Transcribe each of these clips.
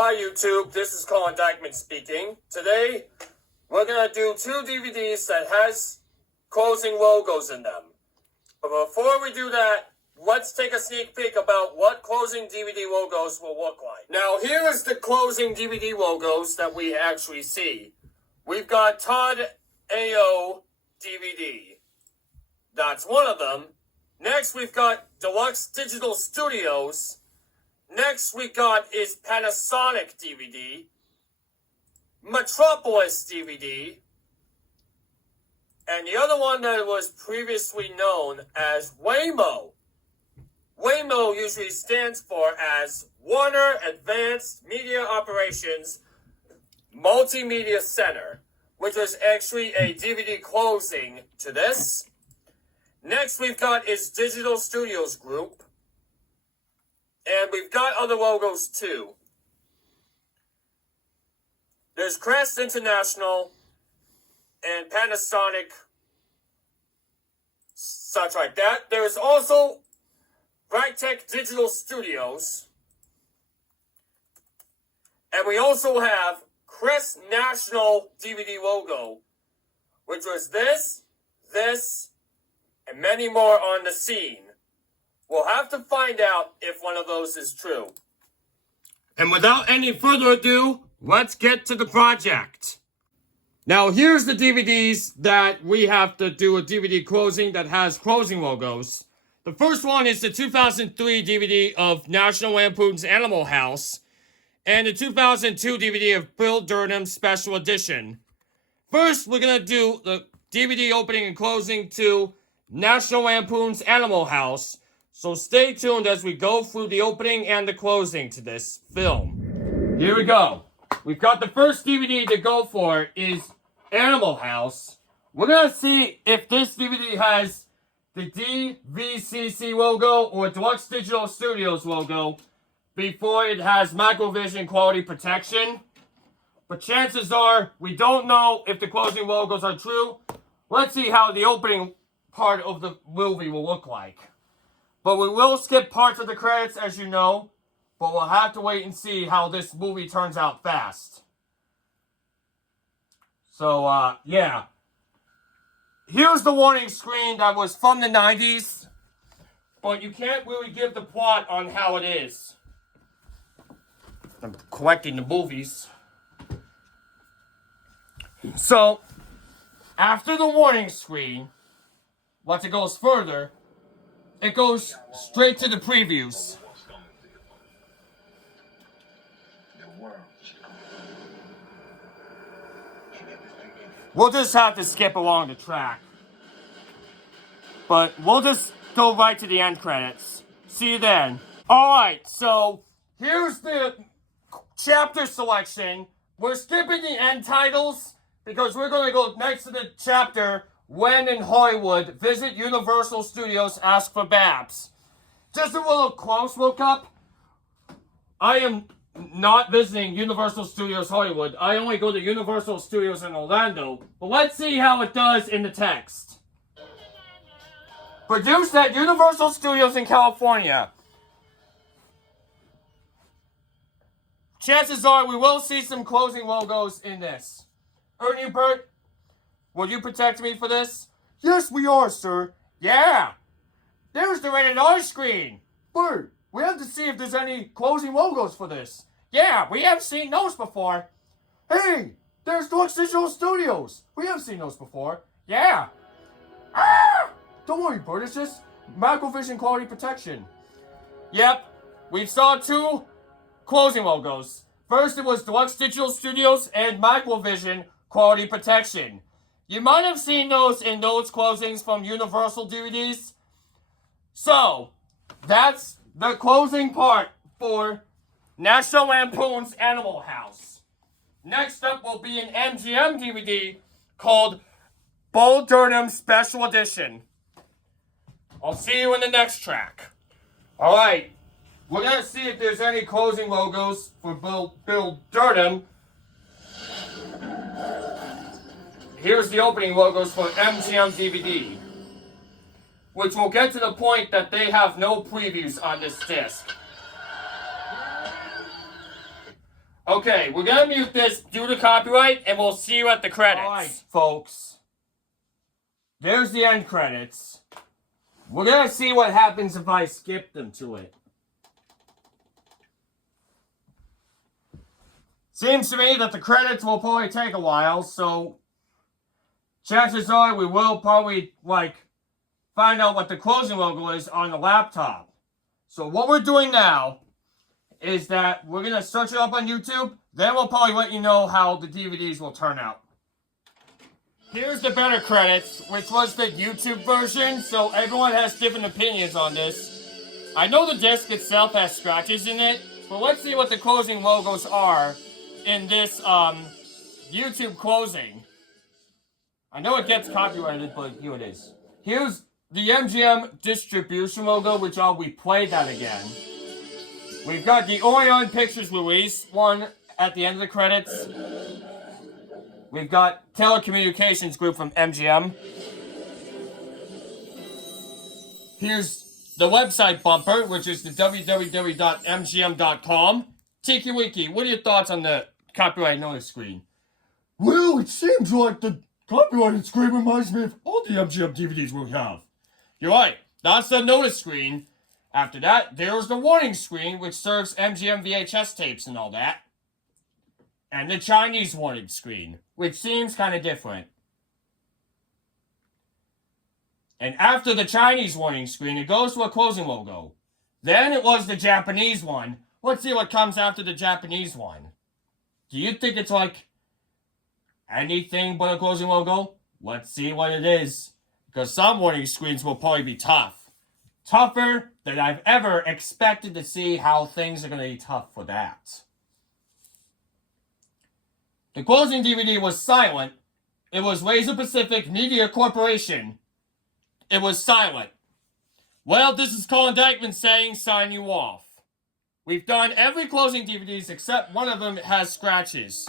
Hi YouTube, this is Colin Dyckman speaking. Today, we're going to do 2 DVDs that has closing logos in them. But before we do that, let's take a sneak peek about what closing DVD logos will look like. Now, here is the closing DVD logos that we actually see. We've got Todd A.O. DVD. That's one of them. Next, we've got Deluxe Digital Studios. Next we got is Panasonic DVD, Metropolis DVD, and the other one that was previously known as Waymo. Waymo usually stands for as Warner Advanced Media Operations Multimedia Center, which was actually a DVD closing to this. Next we've got is Digital Studios Group. And we've got other logos too. There's Crest International and Panasonic, such like that. There's also Brightech Digital Studios. And we also have Crest National DVD logo, which was this, and many more on the scene. We'll have to find out if one of those is true. And without any further ado, let's get to the project. Now, here's the DVDs that we have to do a DVD closing that has closing logos. The first one is the 2003 DVD of National Lampoon's Animal House and the 2002 DVD of Bill Durham Special Edition. First, we're going to do the DVD opening and closing to National Lampoon's Animal House. So stay tuned as we go through the opening and the closing to this film. Here we go. We've got the first DVD to go for is Animal House. We're going to see if this DVD has the DVCC logo or Deluxe Digital Studios logo before it has Macrovision quality protection. But chances are we don't know if the closing logos are true. Let's see how the opening part of the movie will look like. But we will skip parts of the credits, as you know. But we'll have to wait and see how this movie turns out fast. So, yeah. Here's the warning screen that was from the 90s. But you can't really give the plot on how it is. I'm collecting the movies. So, after the warning screen, once it goes further, it goes straight to the previews. We'll just have to skip along the track. But we'll just go right to the end credits. See you then. Alright, so here's the chapter selection. We're skipping the end titles because we're going to go next to the chapter When in Hollywood, Visit Universal Studios, Ask for Babs. Just a little close look up. I am not visiting Universal Studios Hollywood. I only go to Universal Studios in Orlando. But let's see how it does in the text. Produced at Universal Studios in California. Chances are we will see some closing logos in this. Ernie Burt, will you protect me for this? Yes, we are, sir. Yeah. There's the rated R screen. Bert, we have to see if there's any closing logos for this. Yeah, we have seen those before. Hey, there's Deluxe Digital Studios. We have seen those before. Yeah. Ah! Don't worry, Bert. It's just Macrovision quality protection. Yep. We saw 2 closing logos. First, it was Deluxe Digital Studios and Macrovision quality protection. You might have seen those in those closings from Universal DVDs. So, that's the closing part for National Lampoon's Animal House. Next up will be an MGM DVD called Bull Durham Special Edition. I'll see you in the next track. Alright, we're going to see if there's any closing logos for Bill Durham. Here's the opening logos for MGM DVD, which will get to the point that they have no previews on this disc. Okay, we're gonna mute this due to copyright, and we'll see you at the credits. Alright, folks. There's the end credits. We're gonna see what happens if I skip them to it. Seems to me that the credits will probably take a while, so chances are we will probably, find out what the closing logo is on the laptop. So what we're doing now is that we're going to search it up on YouTube, then we'll probably let you know how the DVDs will turn out. Here's the better credits, which was the YouTube version, so everyone has different opinions on this. I know the disc itself has scratches in it, but let's see what the closing logos are in this YouTube closing. I know it gets copyrighted, but here it is. Here's the MGM distribution logo, which I'll replay that again. We've got the Orion Pictures release one at the end of the credits. We've got Telecommunications Group from MGM. Here's the website bumper, which is the www.mgm.com. Tiki Wiki, what are your thoughts on the copyright notice screen? Well, it seems like the copyrighted screen reminds me of all the MGM DVDs we have. You're right, that's the notice screen. After that, there's the warning screen, which serves MGM VHS tapes and all that. And the Chinese warning screen, which seems kind of different. And after the Chinese warning screen, it goes to a closing logo. Then it was the Japanese one. Let's see what comes after the Japanese one. Do you think it's like anything but a closing logo? Let's see what it is. Because some warning screens will probably be tough. Tougher than I've ever expected to see how things are going to be tough for that. The closing DVD was silent. It was Laser Pacific Media Corporation. It was silent. Well, this is Colin Dykeman saying sign you off. We've done every closing DVDs except one of them has scratches.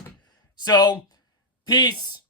So, peace.